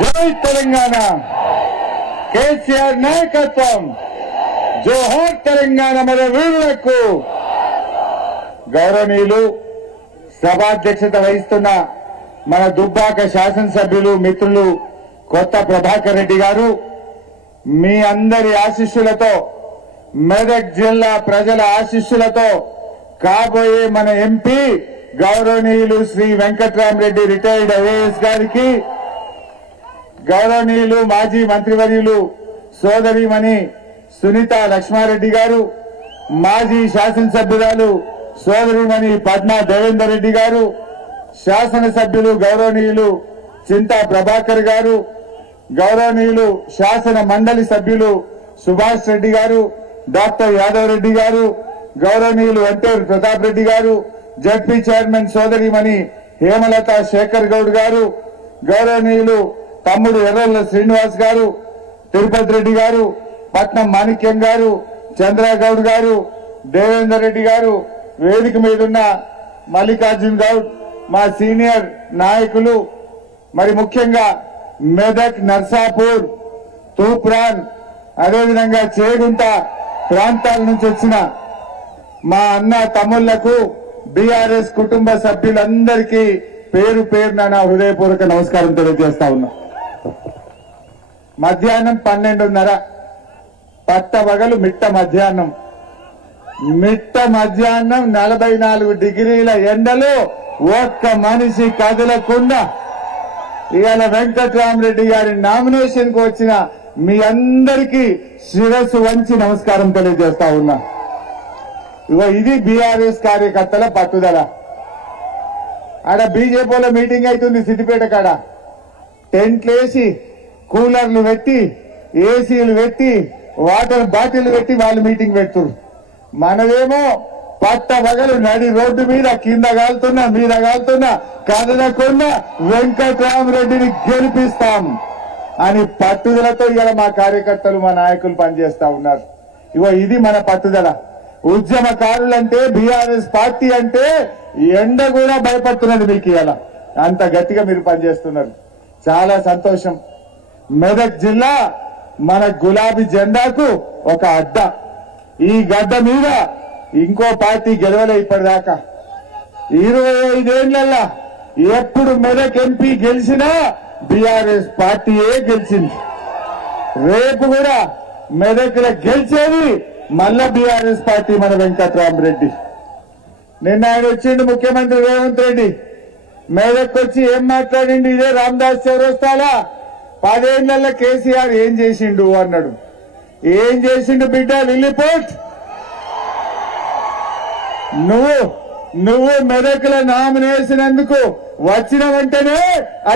జై తెలంగాణ, కేసీఆర్ నాయకత్వం, జోహార్ తెలంగాణ మన వీరులకు. గౌరవనీయులు, సభాధ్యక్షత వహిస్తున్న మన దుబ్బాక శాసనసభ్యులు మిత్రులు కొత్త ప్రభాకర్ రెడ్డి గారు, మీ అందరి ఆశీస్సులతో, మెదక్ జిల్లా ప్రజల ఆశీస్సులతో కాబోయే మన ఎంపీ గౌరవనీయులు శ్రీ వెంకట్రామరెడ్డి రిటైర్డ్ ఐఏఎస్ గారికి, గౌరవనీయులు మాజీ మంత్రివర్యులు సోదరిమణి సునీత లక్ష్మారెడ్డి గారు, మాజీ శాసనసభ్యురాలు సోదరిమణి పద్మా దేవేందర్ రెడ్డి గారు, శాసనసభ్యులు గౌరవనీయులు చింతా ప్రభాకర్ గారు, గౌరవనీయులు శాసన మండలి సభ్యులు సుభాష్ రెడ్డి గారు, డాక్టర్ యాదవ్ రెడ్డి గారు, గౌరవనీయులు వెంకటేరు ప్రతాప్ రెడ్డి గారు, జడ్పీ చైర్మన్ సోదరిమణి హేమలత శేఖర్ గౌడ్ గారు, గౌరవనీయులు తమ్ముడు ఎర్రల్ల శ్రీనివాస్ గారు, తిరుపతి రెడ్డి గారు, పట్నం మాణిక్యం గారు, చంద్రగౌడ్ గారు, దేవేందర్ రెడ్డి గారు, వేదిక మీదున్న మల్లికార్జున్ గౌడ్, మా సీనియర్ నాయకులు, మరి ముఖ్యంగా మెదక్, నర్సాపూర్, తూప్రాన్, అదేవిధంగా చేగుంట ప్రాంతాల నుంచి వచ్చిన మా అన్న తమ్ముళ్లకు, బీఆర్ఎస్ కుటుంబ సభ్యులందరికీ పేరు పేరున నా హృదయపూర్వక నమస్కారం తెలియజేస్తా ఉన్నా. మధ్యాహ్నం 12:30 పట్టబగలు మిట్ట మధ్యాహ్నం 44 డిగ్రీల ఎండలో ఒక్క మనిషి కదలకుండా ఇవాళ వెంకట్రామరెడ్డి గారి నామినేషన్ కు వచ్చిన మీ అందరికీ శిరస్సు వంచి నమస్కారం తెలియజేస్తా ఉన్నా. ఇగో ఇది బీఆర్ఎస్ కార్యకర్తల పట్టుదల. ఆడ బీజేపీలో మీటింగ్ అవుతుంది సిద్దిపేట కాడ, టెంట్లు వేసి, కూలర్లు పెట్టి, ఏసీలు పెట్టి, వాటర్ బాటిల్ పెట్టి వాళ్ళు మీటింగ్ పెడుతున్నారు. మనదేమో పట్టబగలు నడి రోడ్డు మీద కింద కాలుతున్నా మీద కాలుతున్నా కదలకుండా వెంకట్రామరెడ్డిని గెలిపిస్తాం అని పట్టుదలతో ఇలా మా కార్యకర్తలు, మా నాయకులు పనిచేస్తా ఉన్నారు. ఇగో ఇది మన పట్టుదల. ఉద్యమకారులంటే, బీఆర్ఎస్ పార్టీ అంటే ఎండ కూడా భయపడుతున్నది మీకు. ఇలా అంత గట్టిగా మీరు పనిచేస్తున్నారు. చాలా సంతోషం. మెదక్ జిల్లా మన గులాబీ జెండాకు ఒక అడ్డ. ఈ గడ్డ మీద ఇంకో పార్టీ గెలవలే ఇప్పటిదాకా. 25 ఏళ్లల్లా ఎప్పుడు మెదక్ ఎంపీ గెలిచినా బీఆర్ఎస్ పార్టీయే గెలిచింది. రేపు కూడా మెదక్ లో గెలిచేది మళ్ళా బీఆర్ఎస్ పార్టీ, మన వెంకట్రామరెడ్డి. నిన్న ఆయన వచ్చిండు ముఖ్యమంత్రి రేవంత్ రెడ్డి, మెదక్ వచ్చి ఏం మాట్లాడిండు, ఇదే రామదాస్ చౌరస్తాలా 10 ఏళ్లలో కేసీఆర్ ఏం చేసిండు అన్నాడు. ఏం చేసిండు బిడ్డ లిల్లీపోట్? నువ్వు మెదక్ల నామినేషన్ వచ్చిన వెంటనే అది